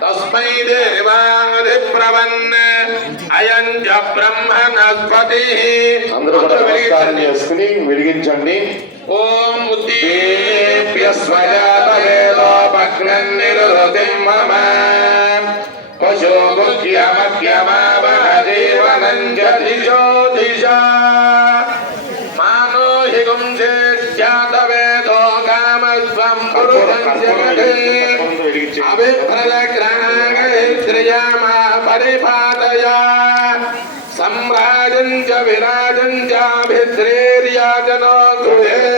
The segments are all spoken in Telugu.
तस्मै देवाधिप्रवन् అయం చ బ్రహ్మణస్పతి. అందరూ కూడా నమస్కారం చేసుకుని వెలిగించండి. ఓం ఉద్దీప్య స్వజాతవేదో భగ్నన్నిరుతిం మమ పశో ముఖ్యమఖ్యమావహదేవనం చ దిశో దిశా మానో హి గుంసేత్యాతవేదో కామస్వం పురుషం జగతే అభిప్రదగ్రహణగైత్రయామా పరిపాదయా सम्राजं च विराजं चाभिद्रेर्याजनो गृहे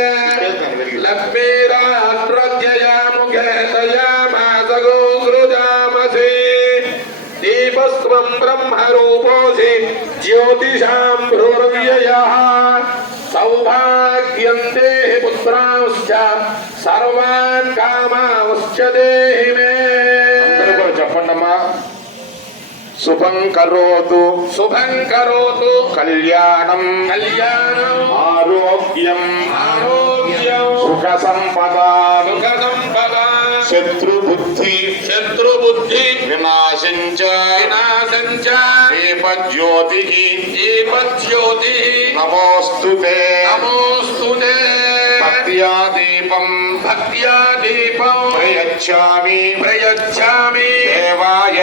लक्ष्मीरात्रज्ञया मुखे तयामासगो गृजामसि दीपस्त्वं ब्रह्मरूपोऽसि ज्योतिषां भ्रुर्व्ययः सौभाग्यं देहि पुत्रांश्च सर्वान् कामांश्च देहि मे. చెప్పండమ్మా. శుభం కరోతు శుభం కరోతు కళ్యాణం కళ్యాణం ఆరోగ్యం ఆరోగ్యం సుఖ సంపద సుఖ సంపద శత్రుబుద్ధి శత్రుబుద్ధి వినాశంచ వినాశంచ దీపజ్యోతి దీపజ్యోతి నమోస్తుతే నమోస్తుతే భక్త్యా దీపం భక్త్యా దీపం ప్రయచ్ఛామి ప్రయచ్ఛామి దేవాయ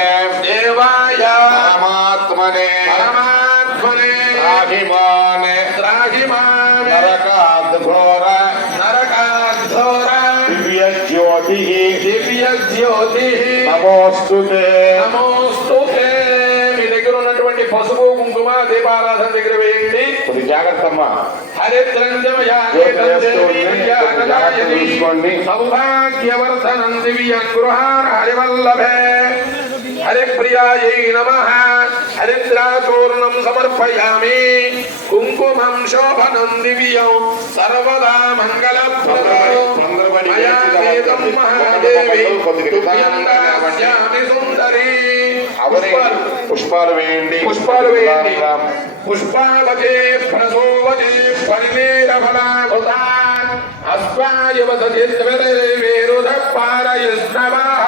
దేవాయ పరమాత్మనే పరమాత్మనే రాహిమాన్ రాహిమాన్ నరకాద్ఘోర నరకాద్ఘోర దివ్యజ్యోతి దివ్యజ్యోతి నమోస్తుతే నమోస్తుతే. మీ దగ్గర ఉన్నటువంటి పసుపు కుంకుమ దీపారాధన దగ్గర వేయండి. కొద్ది జాగ్రత్తమ్మా. హరిద్రంజమయాగీయండి సౌభాగ్యవర్ధనం దివ్యం గృహాణ హరివల్లభే. హరిప్రియాయై నమః. హరిద్రాచూర్ణం సమర్పయామి. కుంకుమం శోభనం దివ్యం సర్వదా మంగళప్రదం. మయాదేవం మహాదేవి తుభ్యం దాస్యామి సుందరీ. పుష్పాలు వేయండి. పుష్పాలు వేయండి. పుష్పావచే ప్రసోవచే పరివేర ఫలాకృత అస్వాయ వసతి వేరుధ పారయస్నవః.